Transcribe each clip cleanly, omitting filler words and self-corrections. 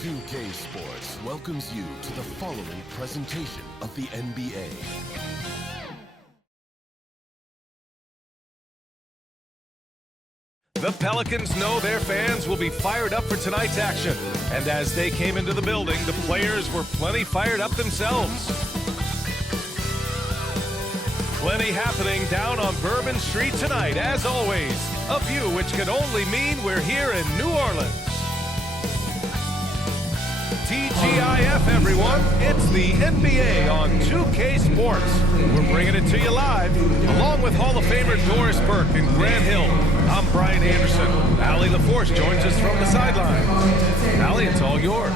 2K Sports welcomes you to the following presentation of the NBA. The Pelicans know their fans will be fired up for tonight's action. And as they came into the building, the players were plenty fired up themselves. Plenty happening down on Bourbon Street tonight, as always. A view which can only mean we're here in New Orleans. TGIF, everyone. It's the NBA on 2K Sports. We're bringing it to you live, along with Hall of Famer Doris Burke and Grant Hill. I'm Brian Anderson. Allie LaForce joins us from the sidelines. Allie, it's all yours.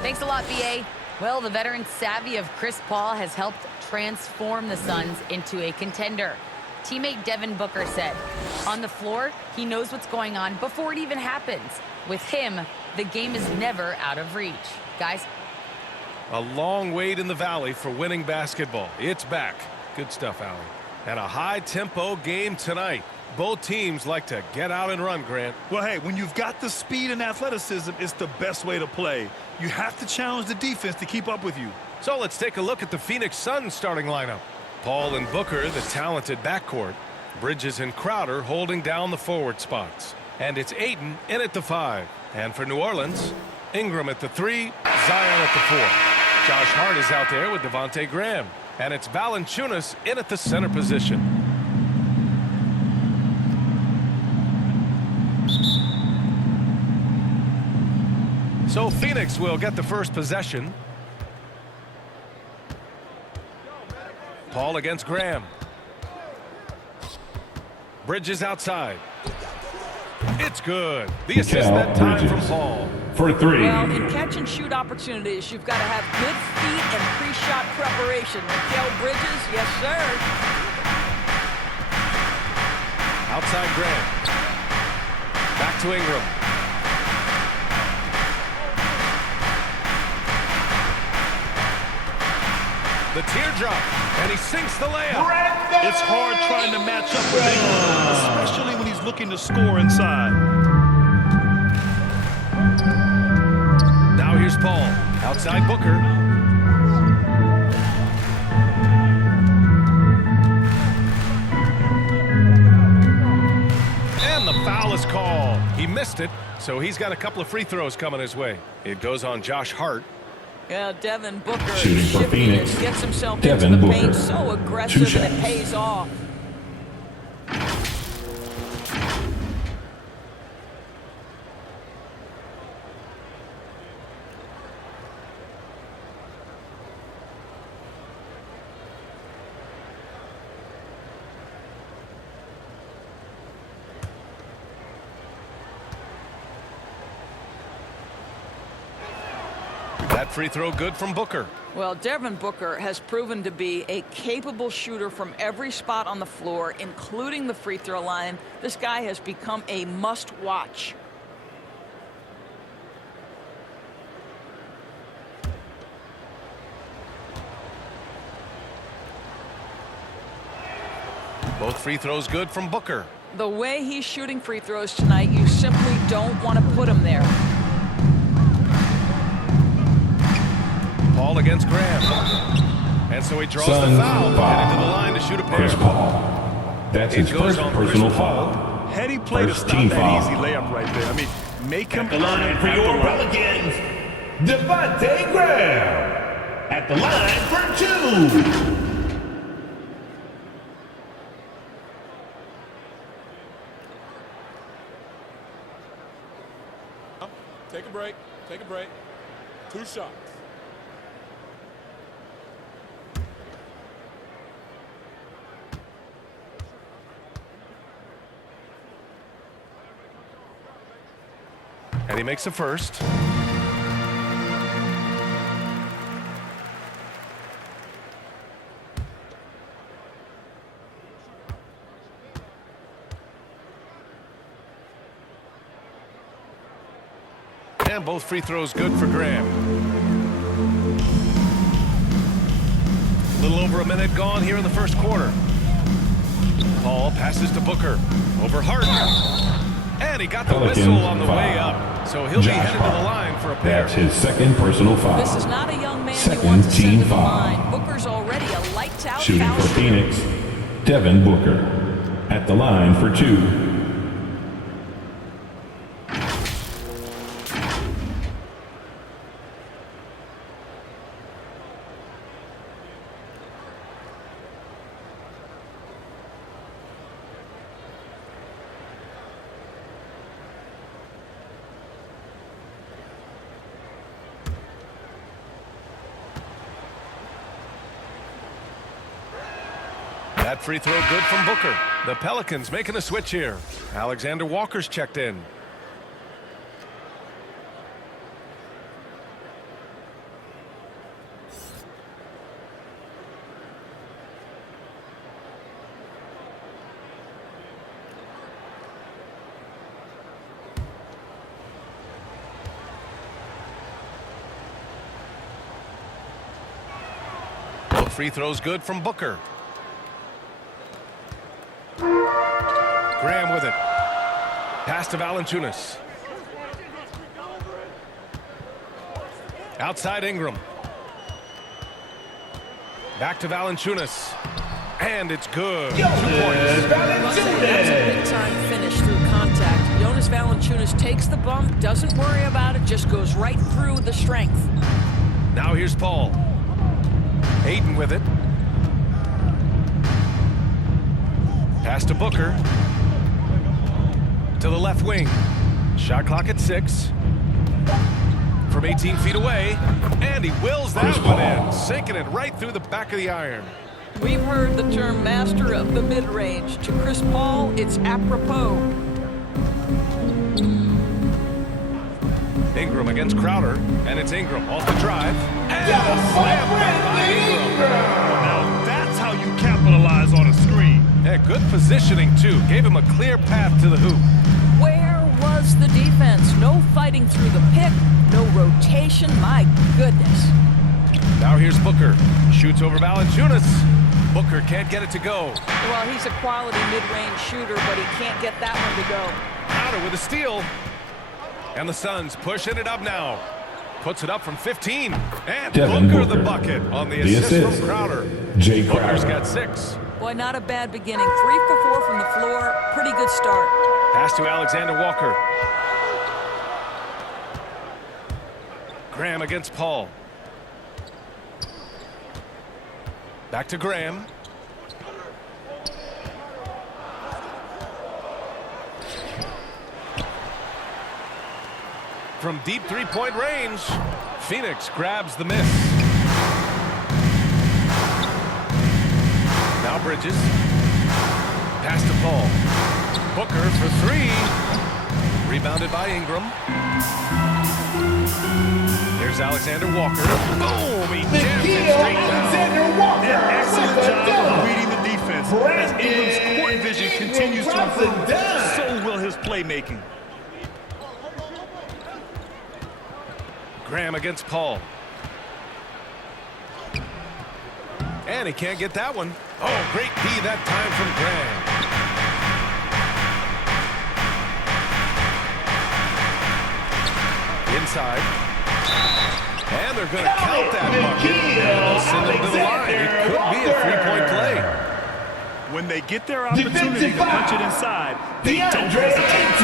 Thanks a lot, BA. Well, the veteran savvy of Chris Paul has helped transform the Suns into a contender. Teammate Devin Booker said, on the floor, he knows what's going on before it even happens. With him, the game is never out of reach. Guys? A long wait in the valley for winning basketball. It's back. Good stuff, Allie. And a high-tempo game tonight. Both teams like to get out and run, Grant. Well, hey, when you've got the speed and athleticism, it's the best way to play. You have to challenge the defense to keep up with you. So let's take a look at the Phoenix Suns starting lineup. Paul and Booker, the talented backcourt. Bridges and Crowder holding down the forward spots. And it's Ayton in at the 5. And for New Orleans, Ingram at the 3, Zion at the 4. Josh Hart is out there with Devontae Graham. And it's Valanciunas in at the center position. So Phoenix will get the first possession. Paul against Graham. Bridges outside. It's good. The assist that time from Paul. For 3. Well, in catch-and-shoot opportunities, you've got to have good feet and pre-shot preparation. Mikal Bridges, yes, sir. Outside Graham. Back to Ingram. The teardrop, and he sinks the layup. It's hard trying to match up with Ingram, especially when he's looking to score inside. Now here's Paul. Outside Booker. And the foul is called. He missed it, so he's got a couple of free throws coming his way. It goes on Josh Hart. Yeah, Devin Booker Shooting for Phoenix. Gets himself Devin into the Booker. paint so aggressive 2 and it shots. pays off. That free throw good from Booker. Well, Devin Booker has proven to be a capable shooter from every spot on the floor, including the free throw line. This guy has become a must-watch. Both free throws good from Booker. The way he's shooting free throws tonight, you simply don't want to put him there. Paul against Graham. And so he draws Suns the foul, foul. headed to the line to shoot a pair. Chris Paul. That's his It goes first on personal Chris foul. Heady play to First stop team that foul. easy layup right there. I mean, make him At the line for your Pelicans, Devontae Graham. At the line for 2. Take a break. Take a break. 2 shots. And he makes the first. And both free throws good for Graham. A little over a minute gone here in the first quarter. Paul passes to Booker. Over Harden. And he got the Pelicans whistle on the foul. way up. So he'll be Josh headed to the Hart. line for a pair. That's his second personal foul. This is not a young man Second you want to send team to the foul. line. Booker's already a lights-out Shooting foul for shooter. Phoenix, Devin Booker. At the line for 2. That free throw good from Booker. The Pelicans making a switch here. Alexander Walker's checked in. Both free throws good from Booker. Graham with it. Pass to Valanciunas. Outside Ingram. Back to Valanciunas. And it's good. 2 points. That's a big-time finish through contact. Jonas Valanciunas takes the bump, doesn't worry about it, just goes right through the strength. Now here's Paul. Ayton with it. Pass to Booker. To the left wing. Shot clock at 6. From 18 feet away. And he wills that one in. Sinking it right through the back of the iron. We've heard the term master of the mid-range. To Chris Paul, it's apropos. Ingram against Crowder. And it's Ingram off the drive. And a slam by Ingram. Now that's how you capitalize on a screen. Yeah, good positioning, too. Gave him a clear path to the hoop. Where was the defense? No fighting through the pick, no rotation. My goodness. Now here's Booker. Shoots over Valanciunas. Booker can't get it to go. Well, he's a quality mid-range shooter, but he can't get that one to go. Crowder with a steal. And the Suns pushing it up now. Puts it up from 15. And Devin Booker Booker. the bucket on the The assist assist. from Crowder. Jay Booker's Crowder. got 6. Boy, not a bad beginning. 3 for 4 from the floor. Pretty good start. Pass to Alexander Walker. Graham against Paul. Back to Graham. From deep three-point range, Phoenix grabs the miss. Now Bridges. Pass to Paul. Booker for 3. Rebounded by Ingram. Here's Alexander Walker. Boom! He jams it straight down. An excellent job of reading the defense. As Ingram's court vision continues to improve, so will his playmaking. Graham against Paul. And he can't get that one. Oh, great D that time from Graham. Inside. And they're going to count that bucket. And they'll send him to the line. It could be a three-point play. When they get their opportunity to punch it inside, they don't hesitate.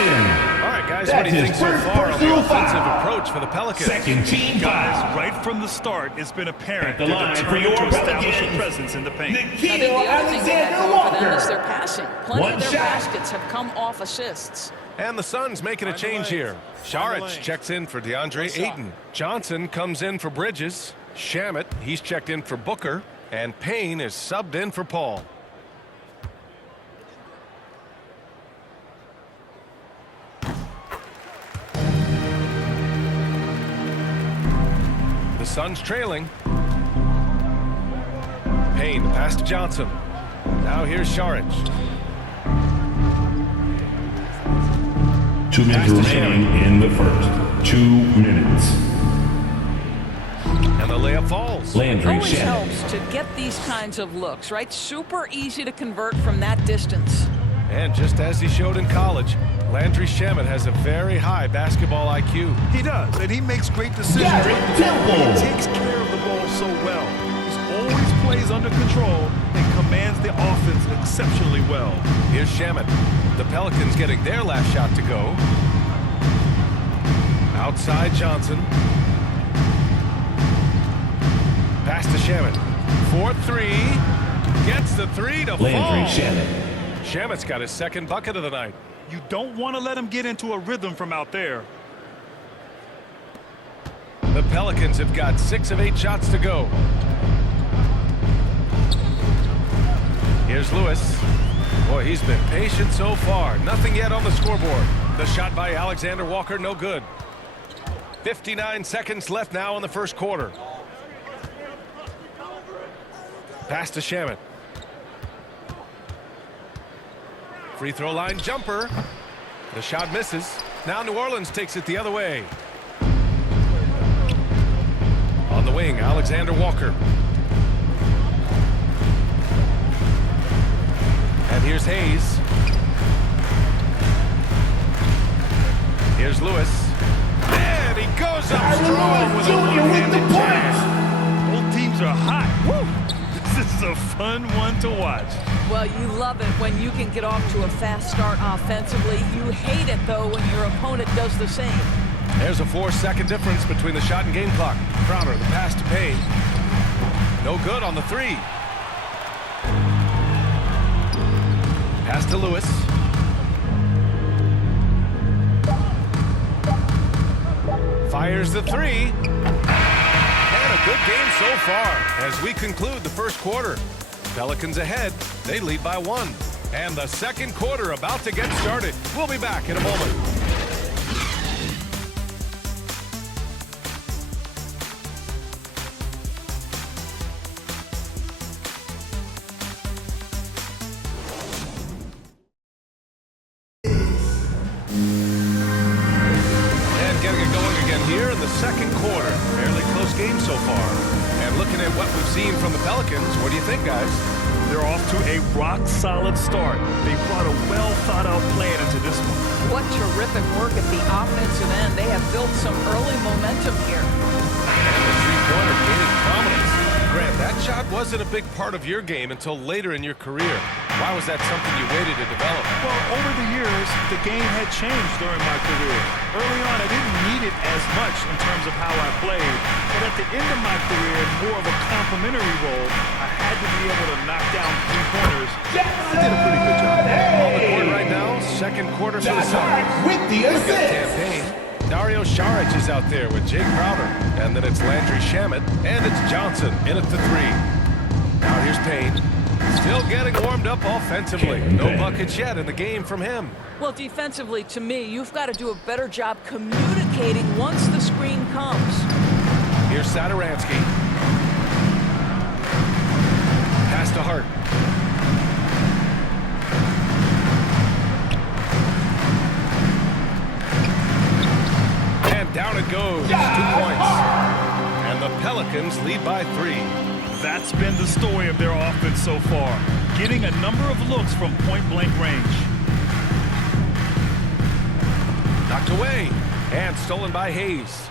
All right, guys, what do you think so far on the offensive approach for the Pelicans? Second team Guys, foul. right from the start, it's been apparent At the they're line for determined your to establish a Pelicans. presence in the paint. I think the other thing they have going for them is their passing. Plenty One of their shot. baskets have come off assists. And the Suns making a change here. Saric checks in for DeAndre Ayton. Johnson comes in for Bridges. Shamet, he's checked in for Booker. And Payne is subbed in for Paul. The Suns trailing. Payne pass to Johnson. Now here's Saric. 2 minutes remaining in the first. 2 minutes. And the layup falls. Landry Always Shamet. helps to get these kinds of looks, right? Super easy to convert from that distance. And just as he showed in college, Landry Shamet has a very high basketball IQ. He does, and he makes great decisions. Garrett Temple. He takes care of the ball so well. He's always plays under control and commands the offense exceptionally well. Here's Shamet. The Pelicans getting their last shot to go. Outside Johnson. Pass to Shamet. 4-3. Gets the three to Landry fall. Shamet. Shamet's got his second bucket of the night. You don't want to let him get into a rhythm from out there. The Pelicans have got 6 of 8 shots to go. Here's Lewis. Boy, he's been patient so far. Nothing yet on the scoreboard. The shot by Alexander Walker, no good. 59 seconds left now in the first quarter. Pass to Shamet. Free throw line jumper. The shot misses. Now New Orleans takes it the other way. On the wing, Alexander Walker. And here's Hayes. Here's Lewis. And he goes up strong with a one-handed jam. Both teams are hot. Woo! This is a fun one to watch. Well, you love it when you can get off to a fast start offensively. You hate it, though, when your opponent does the same. There's a 4-second difference between the shot and game clock. Crowder, the pass to Payne. No good on the three. Pass to Lewis. Fires the three. And a good game so far as we conclude the first quarter. Pelicans ahead. They lead by 1. And the second quarter about to get started. We'll be back in a moment. Here in the second quarter. Fairly close game so far. And looking at what we've seen from the Pelicans, what do you think, guys? They're off to a rock-solid start. They brought a well-thought-out plan into this one. What terrific work at the offensive end. They have built some early momentum here. And the three-pointer gaining prominence. Grant, that shot wasn't a big part of your game until later in your career. Why was that something you waited to develop? Well, over the years, the game had changed during my career. Early on, I didn't need it as much in terms of how I played. But at the end of my career, in more of a complimentary role, I had to be able to knock down three-pointers. I did a pretty good job. On the court right now, second quarter for the Suns. With the assist. Campaign. Dario Saric is out there with Jay Crowder. And then it's Landry Shamet. And it's Johnson in at the three. Now here's Payne. Still getting warmed up offensively. No buckets yet in the game from him. Well, defensively, to me, you've got to do a better job communicating once the screen comes. Here's Satoransky. Pass to Hart. And down it goes. 2 points. And the Pelicans lead by 3. That's been the story of their offense so far. Getting a number of looks from point-blank range. Knocked away. And stolen by Hayes.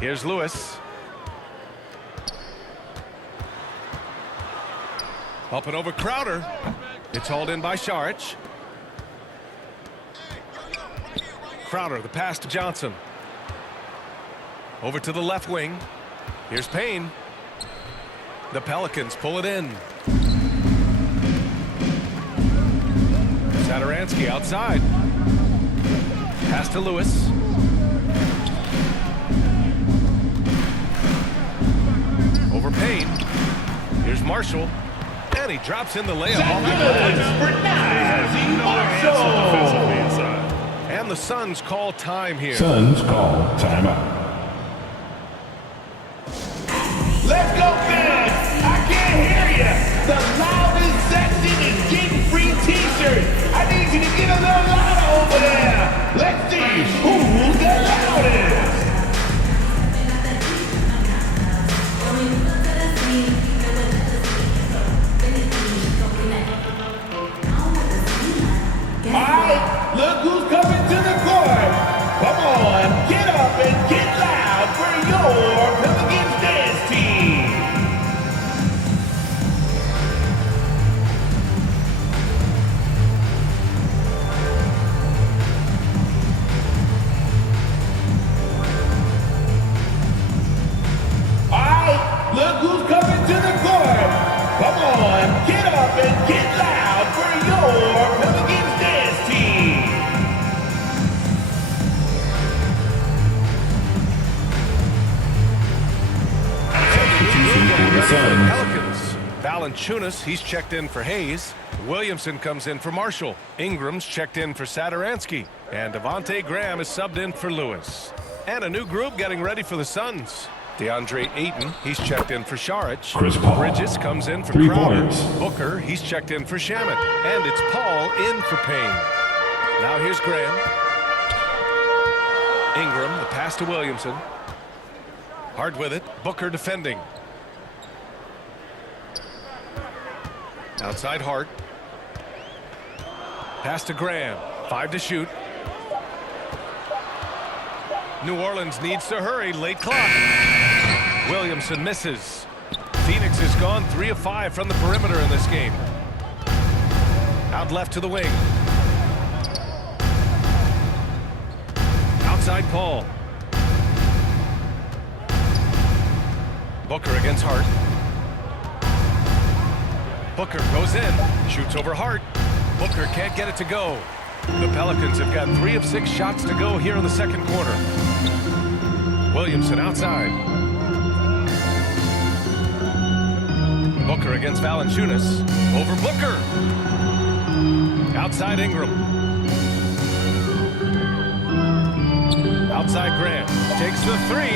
Here's Lewis. Up and over Crowder. It's hauled in by Saric. Crowder, the pass to Johnson. Over to the left wing. Here's Payne. The Pelicans pull it in. Satoransky outside. Pass to Lewis. Over Payne. Here's Marshall. And he drops in the layup. Number 9, Marshall. And the Suns call time here. Suns call timeout. Let's go, fans! I can't hear you! The loudest section is getting free t-shirts! I need you to get a little louder over there! ready for the Suns. Pelicans. Valanciunas, he's checked in for Hayes. Williamson comes in for Marshall. Ingram's checked in for Satoransky. And Devontae Graham is subbed in for Lewis. And a new group getting ready for the Suns. DeAndre Ayton, he's checked in for Saric. Chris Paul. Bridges comes in for 3 Crowder. points. Booker, he's checked in for Shamet. And it's Paul in for Payne. Now here's Graham. Ingram, the pass to Williamson. Hard with it. Booker defending. Outside Hart. Pass to Graham. 5 to shoot. New Orleans needs to hurry. Late clock. Williamson misses. Phoenix has gone 3 of 5 from the perimeter in this game. Out left to the wing. Outside Paul. Booker against Hart. Booker goes in, shoots over Hart. Booker can't get it to go. The Pelicans have got 3 of 6 shots to go here in the second quarter. Williamson outside. Booker against Valanciunas. Over Booker. Outside Ingram. Outside Graham. Takes the 3.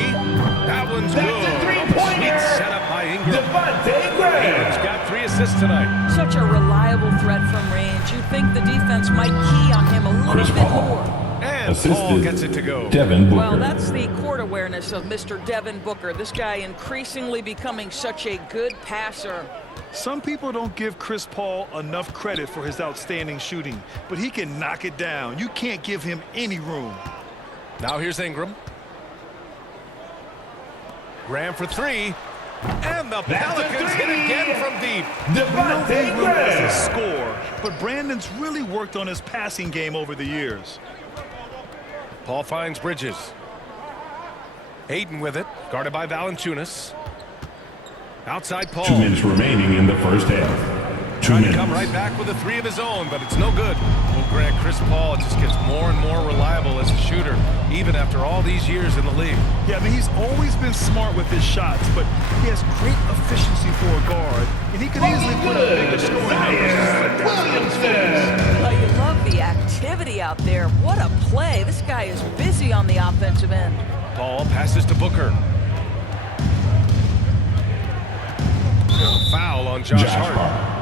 That one's That's good. a three-pointer. Sweet setup by Ingram. Devontae Graham. Ingram's got 3 assists tonight. Such a reliable threat from range. You think the defense might key on him a little Chris bit Paul. more. And Assisted Paul gets it to go. Devin Booker. Well, that's the court awareness of Mr. Devin Booker. This guy increasingly becoming such a good passer. Some people don't give Chris Paul enough credit for his outstanding shooting, but he can knock it down. You can't give him any room. Now here's Ingram. Graham for 3. And the That's a Pelicans hit three. again from deep. Devontae Ingram as a Graham. scorer, but Brandon's really worked on his passing game over the years. Paul finds Bridges. Ayton with it, guarded by Valanciunas. Outside Paul. 2 minutes remaining in the first half. 2 Trying to minutes. come right back with a 3 of his own, but it's no good. Well, Grant, Chris Paul just gets more and more reliable as a shooter, even after all these years in the league. Yeah, I mean, he's always been smart with his shots, but he has great efficiency for a guard, and he could easily put up bigger scoring numbers. Williamson. Well, you love the activity out there. What a play. This guy is busy on the offensive end. Paul passes to Booker. There's a foul on Josh Hart.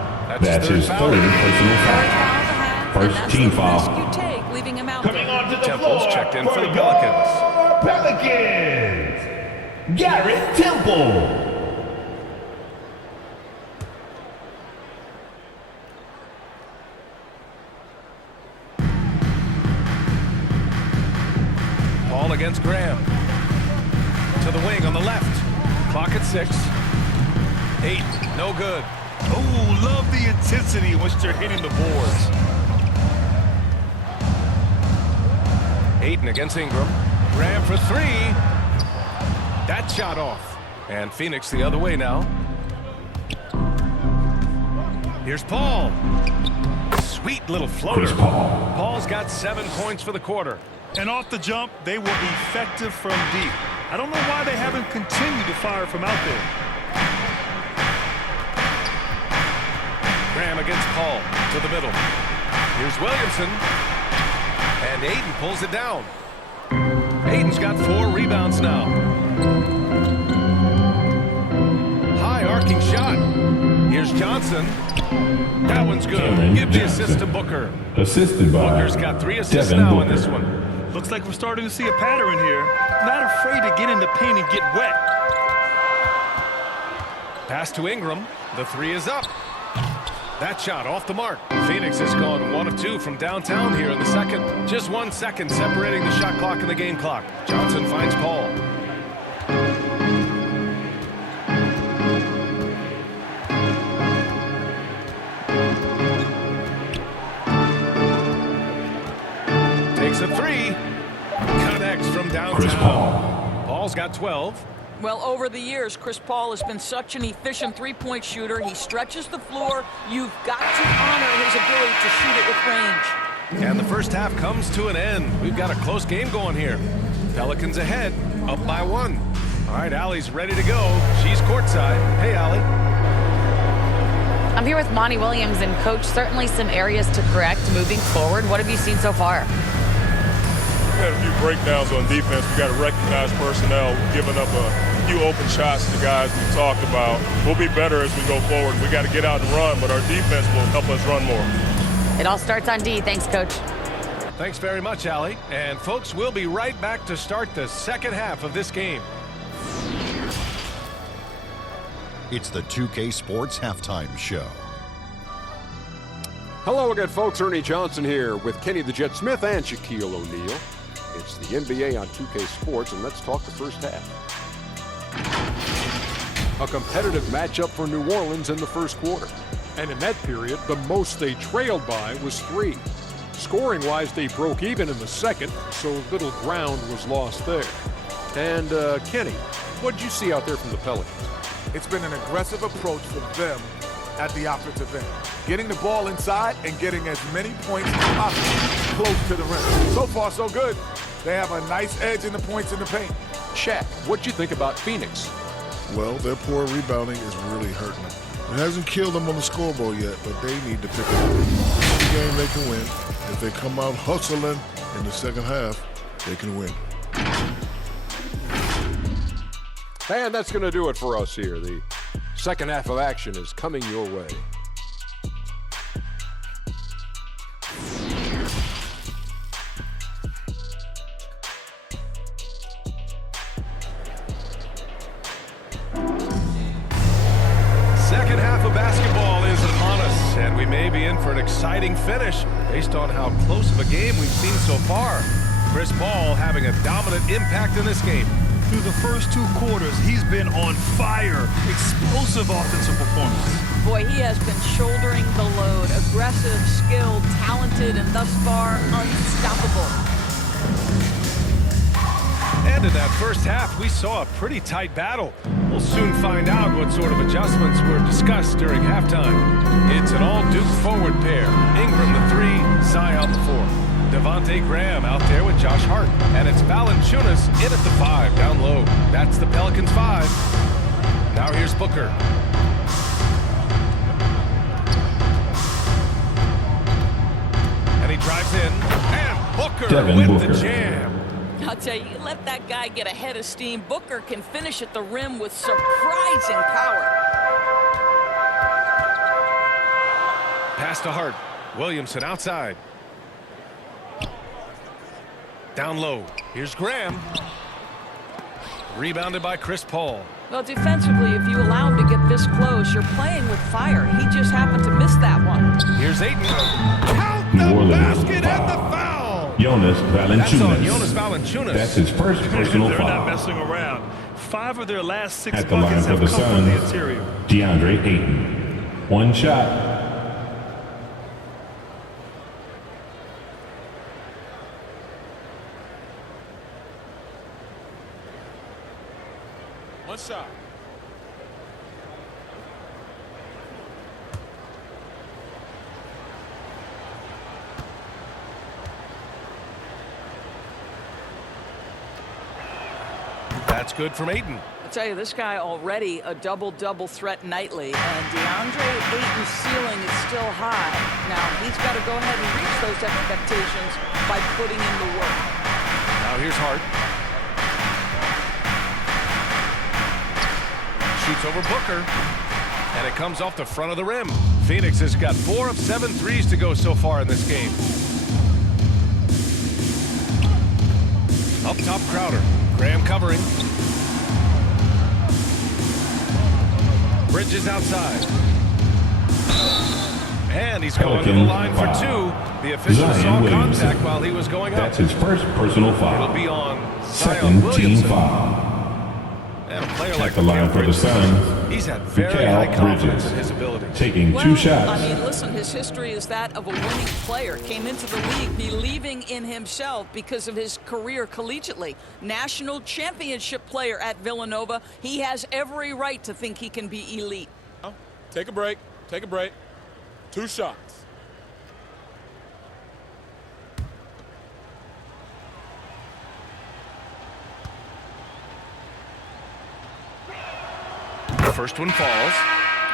That's his foul. third personal foul. First And team that's the foul. risk you take, leaving him out Coming there. onto the Temple's floor checked in for the your Pelicans. Pelicans. Garrett Temple. Paul against Graham. To the wing on the left. Clock at 6. 8. No good. Oh, love the intensity in which they're hitting the boards. Ayton against Ingram. Graham for 3. That shot off. And Phoenix the other way now. Here's Paul. Sweet little floater. Chris Paul. Paul's got 7 points for the quarter. And off the jump, they were effective from deep. I don't know why they haven't continued to fire from out there. Graham against Paul to the middle. Here's Williamson. And Ayton pulls it down. Ayton's got 4 rebounds now. High arcing shot. Here's Johnson. That one's good. Cameron Give the Johnson. assist to Booker. Assisted by Booker's got 3 assists Devin now in Booker. this one. Looks like we're starting to see a pattern here. Not afraid to get in the paint and get wet. Pass to Ingram. The 3 is up. That shot off the mark. Phoenix has gone 1 of 2 from downtown here in the second. Just 1 second separating the shot clock and the game clock. Johnson finds Paul. Takes a 3. Connects from downtown. Chris Paul. Paul's got 12. Well, over the years, Chris Paul has been such an efficient three-point shooter. He stretches the floor. You've got to honor his ability to shoot it with range. And the first half comes to an end. We've got a close game going here. Pelicans ahead, up by 1. All right, Allie's ready to go. She's courtside. Hey, Allie. I'm here with Monty Williams, and Coach, certainly some areas to correct moving forward. What have you seen so far? We had a few breakdowns on defense. We got to recognize personnel giving up a few open shots to guys we talked about. We'll be better as we go forward. We got to get out and run, but our defense will help us run more. It all starts on D. Thanks, Coach. Thanks very much, Allie. And folks, we'll be right back to start the second half of this game. It's the 2K Sports Halftime Show. Hello again, folks. Ernie Johnson here with Kenny the Jet Smith and Shaquille O'Neal. It's the NBA on 2K Sports, and let's talk the first half. A competitive matchup for New Orleans in the first quarter. And in that period, the most they trailed by was 3. Scoring-wise, they broke even in the second, so little ground was lost there. And, Kenny, what did you see out there from the Pelicans? It's been an aggressive approach for them at the offensive end. Getting the ball inside and getting as many points as possible close to the rim. So far, so good. They have a nice edge in the points in the paint. Shaq, what'd you think about Phoenix? Well, their poor rebounding is really hurting them. It hasn't killed them on the scoreboard yet, but they need to pick it up. Any game they can win. If they come out hustling in the second half, they can win. And that's going to do it for us here. The second half of action is coming your way. Second half of basketball is upon us, and we may be in for an exciting finish based on how close of a game we've seen so far. Chris Paul having a dominant impact in this game. Through the first 2 quarters, he's been on fire. Explosive offensive performance. Boy, he has been shouldering the load. Aggressive, skilled, talented, and thus far unstoppable. And in that first half, we saw a pretty tight battle. We'll soon find out what sort of adjustments were discussed during halftime. It's an all-Duke forward pair. Ingram the 3, Zion the 4. Devontae Graham out there with Josh Hart. And it's Valanciunas in at the 5, down low. That's the Pelicans 5. Now here's Booker. And he drives in. And Booker with the jam. I'll tell you, let that guy get a head of steam. Booker can finish at the rim with surprising power. Pass to Hart. Williamson outside. Down low. Here's Graham. Rebounded by Chris Paul. Well, defensively, if you allow him to get this close, you're playing with fire. He just happened to miss that one. Here's Ayton. Count the basket and the foul. Jonas Valanciunas. That's on Jonas Valanciunas. That's his first personal They're foul. not messing around. 5 of their last 6 At the line buckets for have the come from the Suns, interior. DeAndre Ayton. 1 shot. One shot. That's good from Ayton. I'll tell you, this guy already a double-double threat nightly, and DeAndre Ayton's ceiling is still high. Now, he's got to go ahead and reach those expectations by putting in the work. Now here's Hart. Shoots over Booker. And it comes off the front of the rim. Phoenix has got 4 of 7 threes to go so far in this game. Up top, Crowder. Graham covering. Bridges outside. And he's going to the line for 2. The official saw contact while he was going up. That's his first personal foul. It'll be on Second Zion team Williamson. foul. And a player At like the line for the Bridges, Suns, he's had very high Mikal confidence Bridges, in his ability. taking 2 Well, shots. I mean, listen, his history is that of a winning player. Came into the league believing in himself because of his career collegiately. National championship player at Villanova. He has every right to think he can be elite. Take a break. Take a break. 2 shots. First one falls.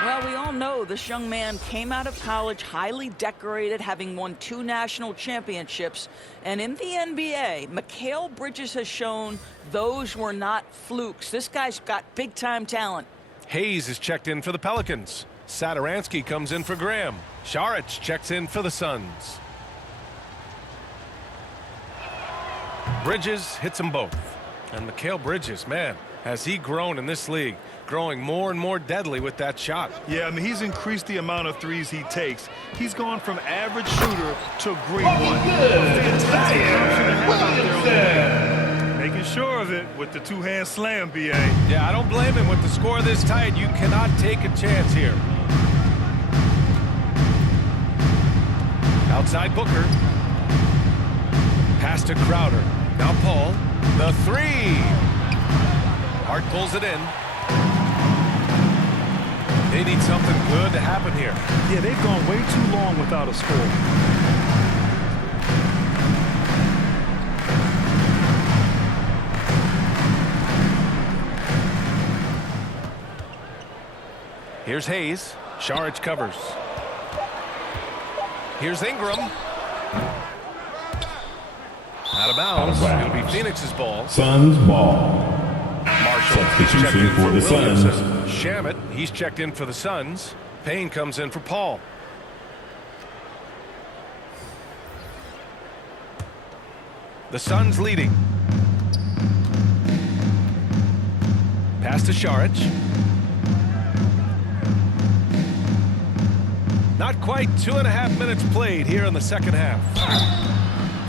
Well, we all know this young man came out of college highly decorated, having won 2 national championships. And in the NBA, Mikal Bridges has shown those were not flukes. This guy's got big-time talent. Hayes is checked in for the Pelicans. Satoransky comes in for Graham. Saric checks in for the Suns. Bridges hits them both. And Mikal Bridges, man, has he grown in this league, growing more and more deadly with that shot. Yeah, I mean, he's increased the amount of threes he takes. He's gone from average shooter to a great one. Fantastic option to have out there. Making sure of it with the two-hand slam, B.A. Yeah, I don't blame him. With the score this tight, you cannot take a chance here. Outside Booker. Pass to Crowder. Now Paul. The 3. Hart pulls it in. They need something good to happen here. Yeah, they've gone way too long without a score. Here's Hayes. Saric covers. Here's Ingram. Out of bounds. It'll be Phoenix's ball. Suns ball. Marshall, he's checked in for the Williamson. Suns. Shamet, he's checked in for the Suns. Payne comes in for Paul. The Suns leading. Pass to Saric. Not quite 2.5 minutes played here in the second half.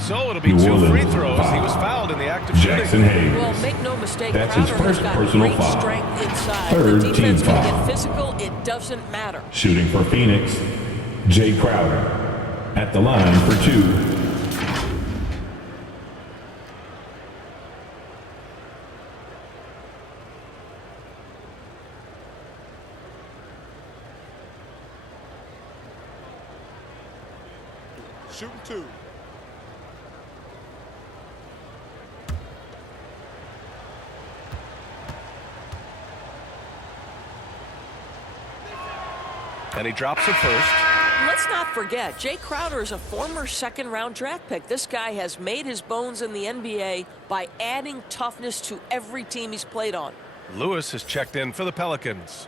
So it'll be 2 free throws. He was fouled in the act of Jackson shooting. Hayes. Well, make no mistake, That's Crowder his first has got personal great foul. strength inside. Third The defense team can foul. get physical. It doesn't matter. Shooting for Phoenix, Jay Crowder. At the line for 2. Shooting 2. And he drops it first. Let's not forget, Jay Crowder is a former second-round draft pick. This guy has made his bones in the NBA by adding toughness to every team he's played on. Lewis has checked in for the Pelicans.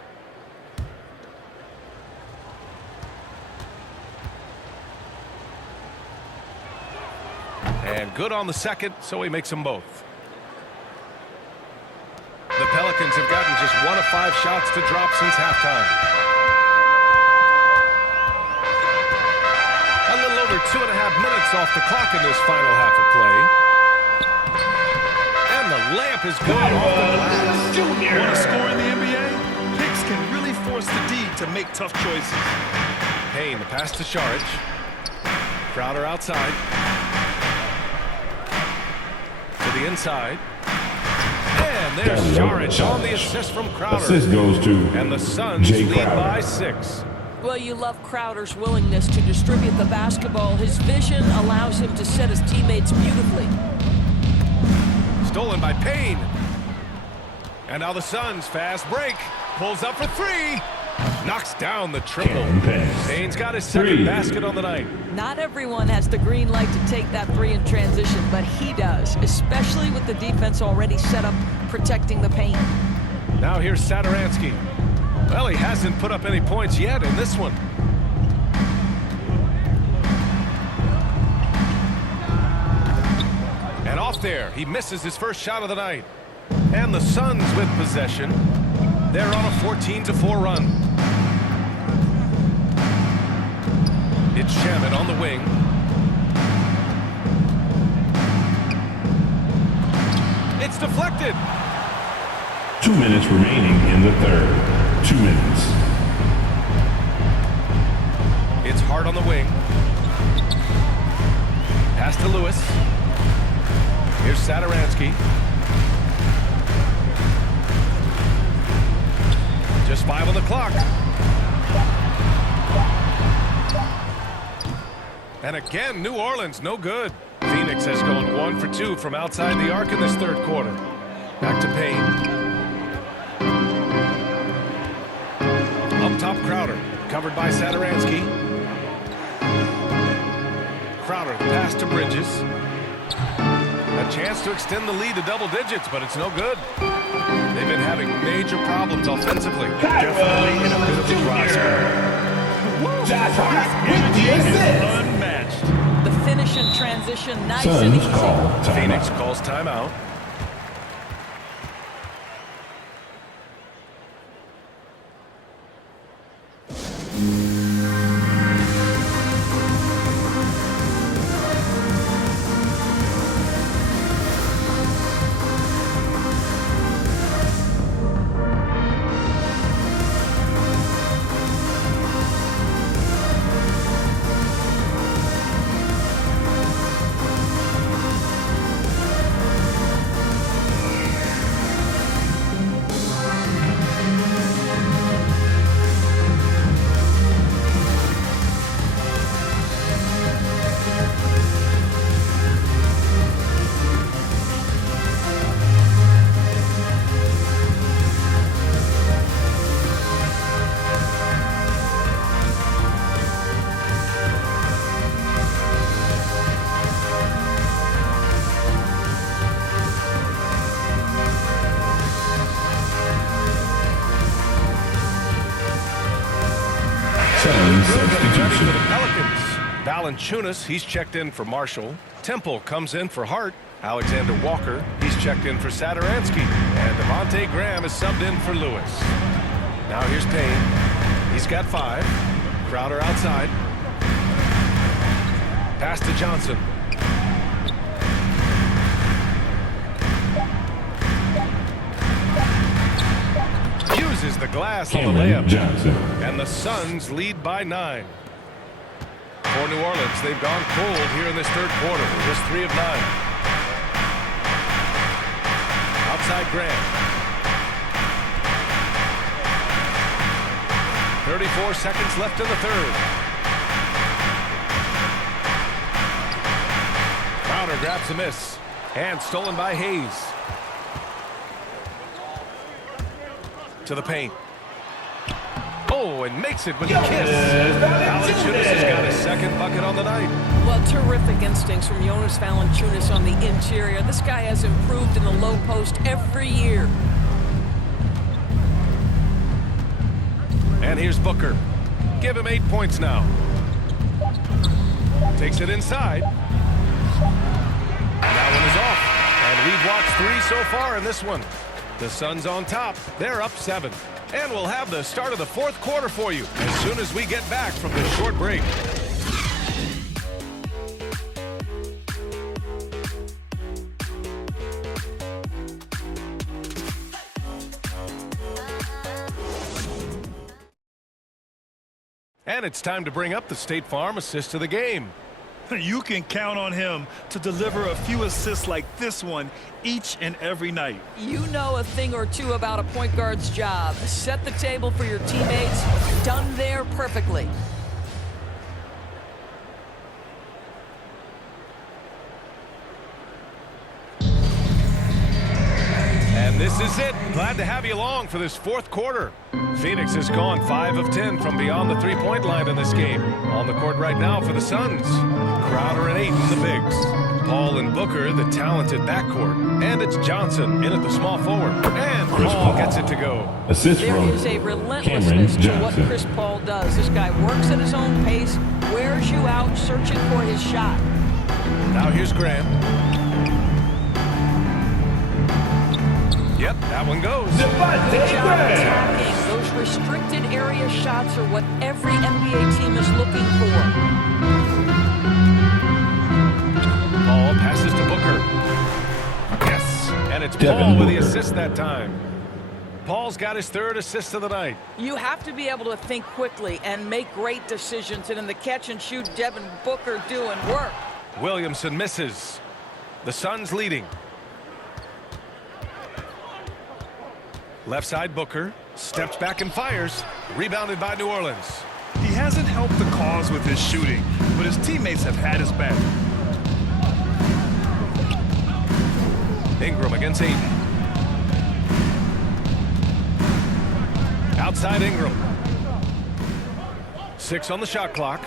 And good on the second, so he makes them both. The Pelicans have gotten just 1 of 5 shots to drop since halftime. A little over 2.5 minutes off the clock in this final half of play. And the layup is good off the glass. Want to score in the NBA? Picks can really force the D to make tough choices. Payne, the pass to Saric. Crowder outside. To the inside. And there's Saric on the assist from Crowder. Assist goes to and the Suns Jay lead Crowder. by 6. Well, you love Crowder's willingness to distribute the basketball. His vision allows him to set his teammates beautifully. Stolen by Payne. And now the Suns fast break. Pulls up for 3. Knocks down the triple. Payne's got his second basket on the night. Not everyone has the green light to take that 3 in transition, but he does, especially with the defense already set up protecting the paint. Now here's Satoransky. Well, he hasn't put up any points yet in this one. And off there, he misses his first shot of the night. And the Suns with possession. They're on a 14-4 run. It's Shamet on the wing. It's deflected. 2 minutes remaining in the third. 2 minutes. It's Hart on the wing. Pass to Lewis. Here's Satoransky. Just 5 on the clock. And again, New Orleans, no good. Phoenix has gone 1 for 2 from outside the arc in this third quarter. Back to Payne. top Crowder. Covered by Sadaransky. Crowder, the pass to Bridges. A chance to extend the lead to double digits, but it's no good. They've been having major problems offensively. Definitely in a bit of a dry spell. Unmatched. The finish and transition, nice Suns and easy. call timeout. Phoenix calls timeout. Substitution. For the Pelicans. Valanciunas, he's checked in for Marshall. Temple comes in for Hart. Alexander Walker, he's checked in for Sadaransky. And Devontae Graham is subbed in for Lewis. Now here's Payne. He's got 5. Crowder outside. Pass to Johnson. Uses the glass on the Cameron layup. Johnson. And the Suns lead by 9. For New Orleans, they've gone cold here in this third quarter. Just 3 of 9. Outside Grant. 34 seconds left in the third. Crowder grabs a miss. And stolen by Hayes. To the paint. Oh, and makes it with a kiss. Valanciunas has got his second bucket on the night. Well, terrific instincts from Jonas Valanciunas on the interior. This guy has improved in the low post every year. And here's Booker. Give him 8 points now. Takes it inside. And that one is off. And we've watched 3 so far in this one. The Suns on top. They're up 7. And we'll have the start of the fourth quarter for you as soon as we get back from this short break. And it's time to bring up the State Farm assist of the game. You can count on him to deliver a few assists like this one each and every night. You know a thing or two about a point guard's job. Set the table for your teammates. Done there perfectly. And this is it. Glad to have you along for this fourth quarter. Phoenix has gone 5 of 10 from beyond the three-point line in this game. On the court right now for the Suns. Crowder and Ayton, the bigs. Paul and Booker, the talented backcourt. And it's Johnson in at the small forward. And Paul gets it to go. Assist There from is a relentlessness to what Chris Paul does. This guy works at his own pace, wears you out, searching for his shot. Now here's Graham. Yep, that one goes. Good job attacking. Those restricted area shots are what every NBA team is looking for. Paul passes to Booker. Yes, and it's Paul with the assist that time. Paul's got his third assist of the night. You have to be able to think quickly and make great decisions, and in the catch and shoot, Devin Booker doing work. Williamson misses. The Suns leading. Left side Booker steps back and fires. Rebounded by New Orleans. He hasn't helped the cause with his shooting, but his teammates have had his back. Ingram against Ayton. Outside Ingram. 6 on the shot clock.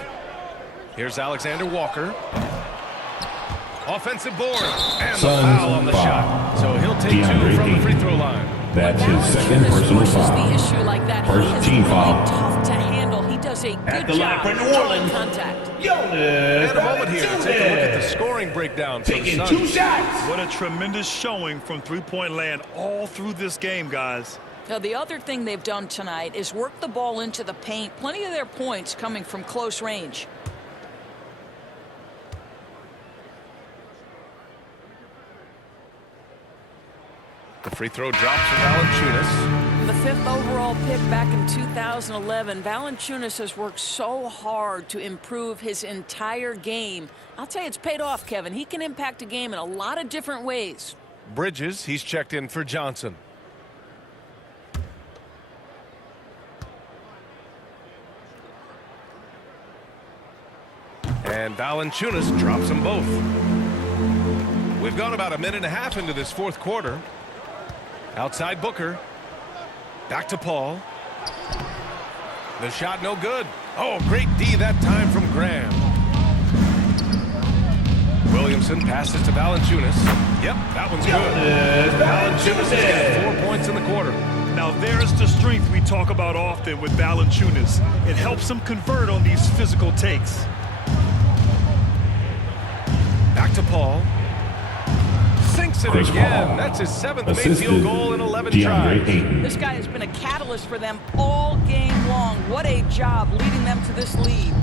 Here's Alexander Walker. Offensive board. And the foul on the shot. So he'll take 2 from the free throw line. That's his second personal foul. The issue like that, First team foul. Tough to handle. He does a good job for New Orleans. contact. And a moment here to take a look at the scoring breakdown for the Taking Suns. 2 shots. What a tremendous showing from three-point land all through this game, guys. Now, the other thing they've done tonight is work the ball into the paint. Plenty of their points coming from close range. The free throw drops for Valanciunas. The 5th overall pick back in 2011, Valanciunas has worked so hard to improve his entire game. I'll tell you, it's paid off, Kevin. He can impact a game in a lot of different ways. Bridges, he's checked in for Johnson. And Valanciunas drops them both. We've gone about a minute and a half into this 4th quarter. Outside Booker. Back to Paul. The shot no good. Oh, great D that time from Graham. Williamson passes to Valanciunas. Yep, that one's good. Valanciunas has got 4 points in the quarter. Now there's the strength we talk about often with Valanciunas. It helps him convert on these physical takes. Back to Paul. Sinks it Chris again. Paul. That's his 7th made Assisted field goal in 11 DeAndre tries. Ayton. This guy has been a catalyst for them all game long. What a job leading them to this lead.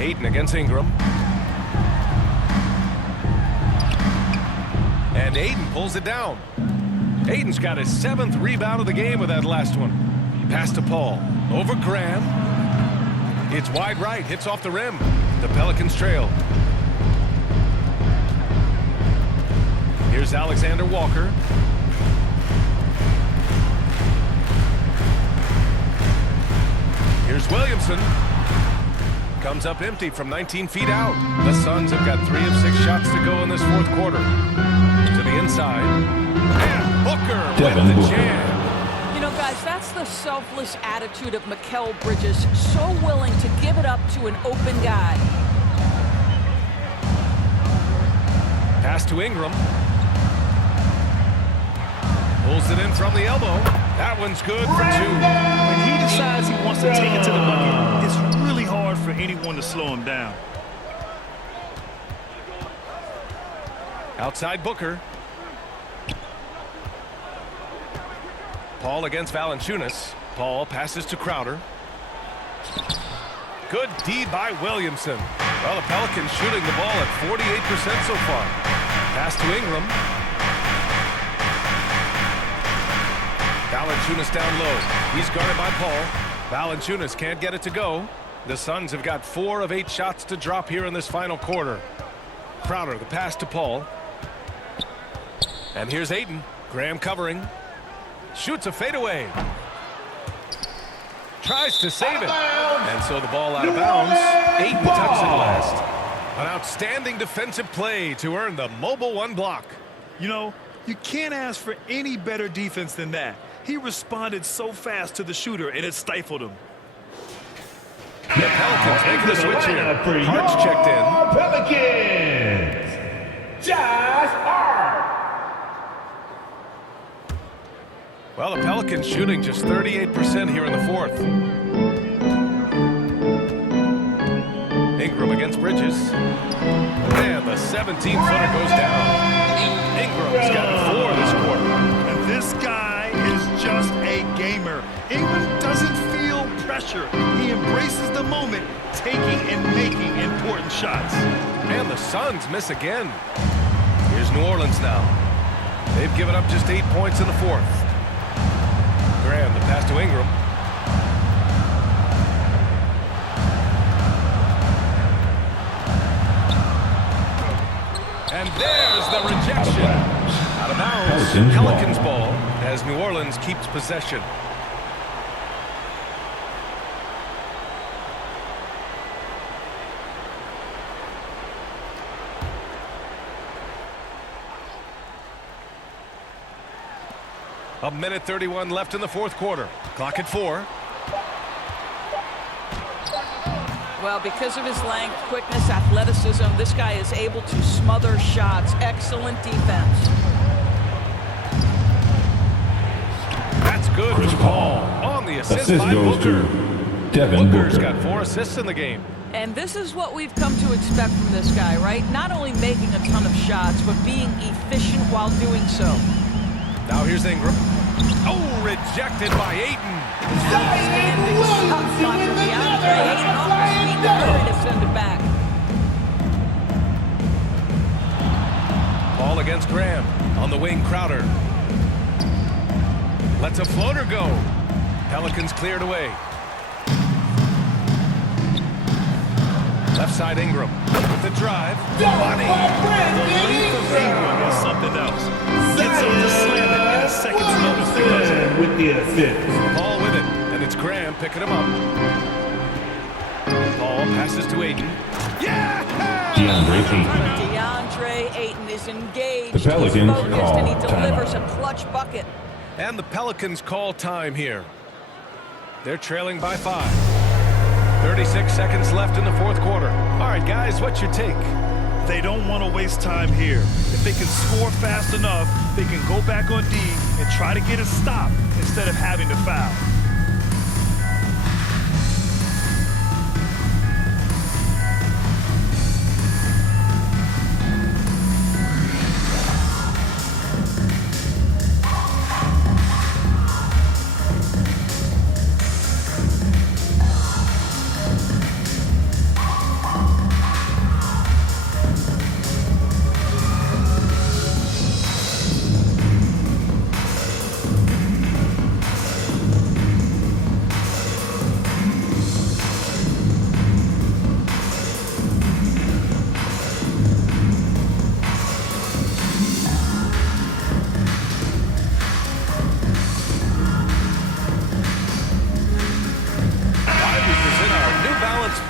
Ayton against Ingram. And Ayton pulls it down. Ayton's got his 7th rebound of the game with that last one. Pass to Paul. Over Graham. It's wide right. Hits off the rim. The Pelicans trail. Here's Alexander Walker. Here's Williamson. Comes up empty from 19 feet out. The Suns have got 3 of 6 shots to go in this 4th quarter. To the inside. And Booker Devin with the Booker. jam. You know, guys, that's the selfless attitude of Mikal Bridges. So willing to give it up to an open guy. Pass to Ingram. Pulls it in from the elbow. That one's good for 2. When he decides he wants to take it to the bucket, it's really hard for anyone to slow him down. Outside Booker. Paul against Valanciunas. Paul passes to Crowder. Good D by Williamson. Well, the Pelicans shooting the ball at 48% so far. Pass to Ingram. Valanciunas down low. He's guarded by Paul. Valanciunas can't get it to go. The Suns have got 4 of 8 shots to drop here in this final quarter. Crowder, the pass to Paul. And here's Ayton. Graham covering. Shoots a fadeaway. Tries to save it. And so the ball out of bounds. Ayton tucks it last. An outstanding defensive play to earn the mobile 1 block. You know, you can't ask for any better defense than that. He responded so fast to the shooter, and it stifled him. The Pelicans making the switch here. Hart's checked in. Pelicans. Josh Hart. Well, the Pelicans shooting just 38% here in the 4th. Ingram against Bridges. And the 17-footer goes down. Ingram's got 4 this quarter. And this guy is just a gamer. Ingram doesn't feel pressure. He embraces the moment, taking and making important shots. And the Suns miss again. Here's New Orleans now. They've given up just 8 points in the 4th. Graham, the pass to Ingram. And there's the rejection. Out of bounds. Pelicans ball as New Orleans keeps possession. A minute 31 left in the fourth quarter. Clock at 4. Well, because of his length, quickness, athleticism, this guy is able to smother shots. Excellent defense. That's good Chris from Paul. On the assist by goes Booker. to Devin Booker's Booker. got 4 assists in the game. And this is what we've come to expect from this guy, right? Not only making a ton of shots, but being efficient while doing so. Now here's Ingram. Oh, rejected by Ayton. Outstanding shot spot from DeAndre Ayton off his feet to hurry to send it back. Paul against Graham. On the wing, Crowder. Lets a floater go. Pelicans cleared away. Left side Ingram with the drive. Money. The length of Ingram is something else. Gets him to slam it in a second's notice because of it. With the assist. Paul with it, and it's Graham picking him up. Paul passes to Ayton. Yeah! DeAndre Ayton is engaged. The Pelicans He's focused, and he call delivers timeout. a clutch bucket. And the Pelicans call time here. They're trailing by 5. 36 seconds left in the fourth quarter. All right, guys, what's your take? They don't want to waste time here. If they can score fast enough, they can go back on D and try to get a stop instead of having to foul.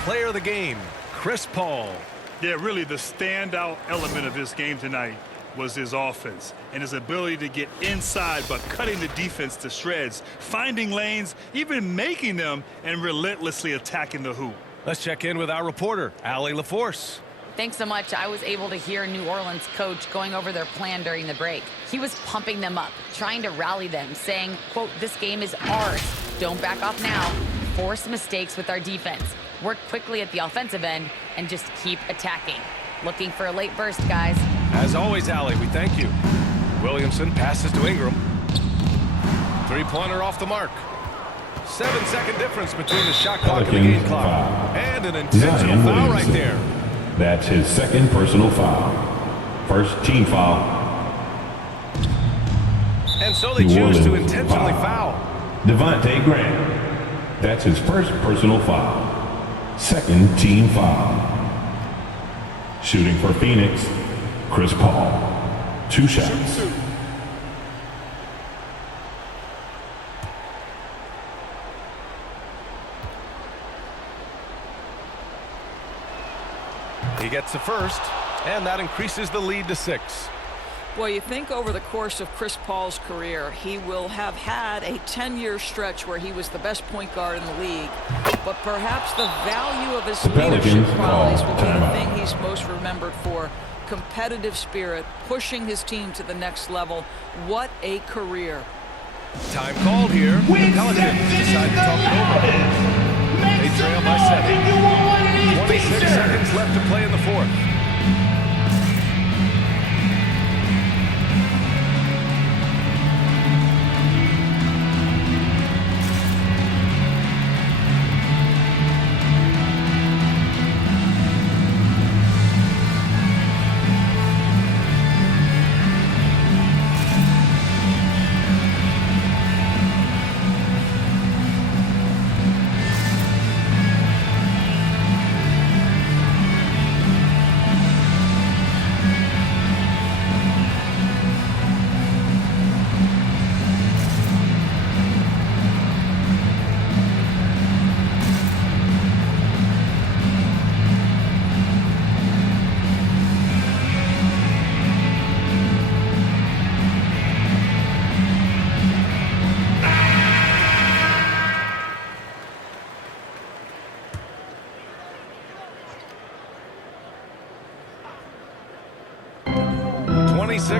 Player of the game, Chris Paul. Yeah, really the standout element of this game tonight was his offense and his ability to get inside but cutting the defense to shreds, finding lanes, even making them, and relentlessly attacking the hoop. Let's check in with our reporter, Allie LaForce. Thanks so much. I was able to hear New Orleans coach going over their plan during the break. He was pumping them up, trying to rally them, saying, quote, "This game is ours. Don't back off now. Force mistakes with our defense. Work quickly at the offensive end and just keep attacking." Looking for a late burst, guys. As always, Allie, we thank you. Williamson passes to Ingram. Three-pointer off the mark. 7-second difference between the shot clock and the game clock. And an intentional foul right there. That's his second personal foul. First team foul. And so they choose to intentionally foul. Devontae Graham. That's his first personal foul. Second team foul. Shooting for Phoenix, Chris Paul. 2 shots. He gets the first, and that increases the lead to 6. Well, you think over the course of Chris Paul's career, he will have had a 10-year stretch where he was the best point guard in the league. But perhaps the value of his leadership qualities will be the thing he's most remembered for. Competitive spirit, pushing his team to the next level. What a career. Time called here. The Pelicans decide to talk it over. They trail by 7. 26 seconds left to play in the fourth.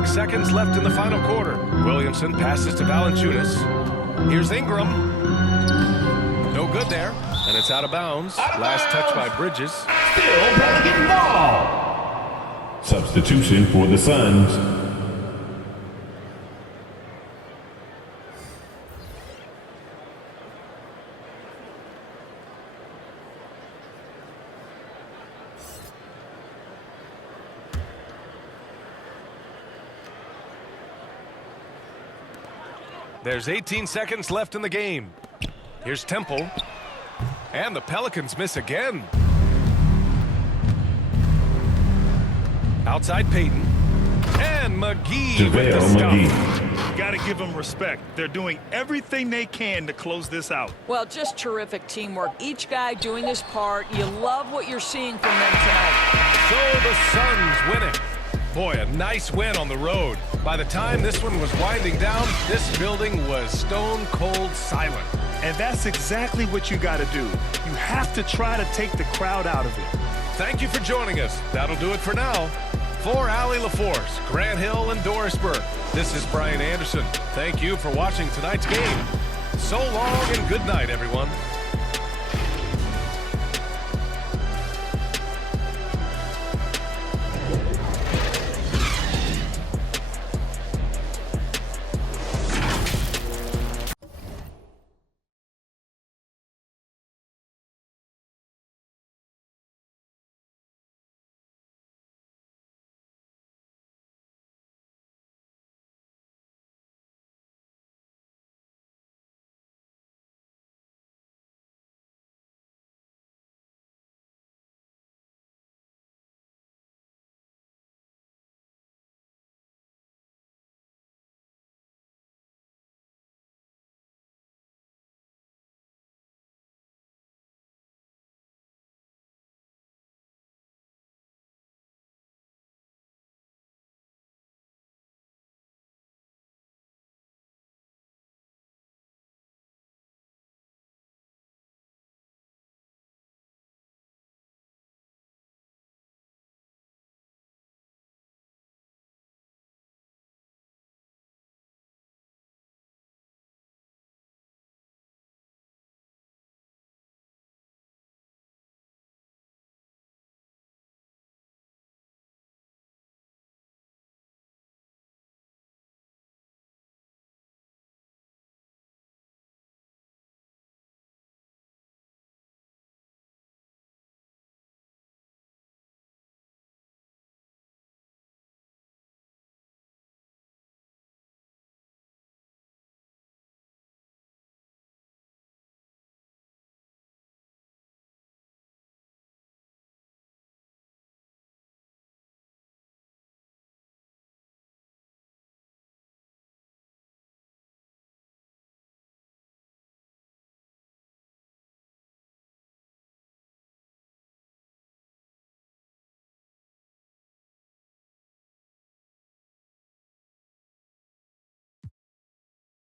6 seconds left in the final quarter. Williamson passes to Valanciunas. Here's Ingram. No good there, and it's out of bounds. Last touch by Bridges. Still Pelican ball. Substitution for the Suns. There's 18 seconds left in the game. Here's Temple. And the Pelicans miss again. Outside Payton. And McGee with the stop. Got to give them respect. They're doing everything they can to close this out. Well, just terrific teamwork. Each guy doing his part. You love what you're seeing from them tonight. So the Suns win it. Boy, a nice win on the road. By the time this one was winding down, this building was stone cold silent. And that's exactly what you got to do. You have to try to take the crowd out of it. Thank you for joining us. That'll do it for now. For Allie LaForce, Grant Hill, and Doris Burke, this is Brian Anderson. Thank you for watching tonight's game. So long and good night, everyone.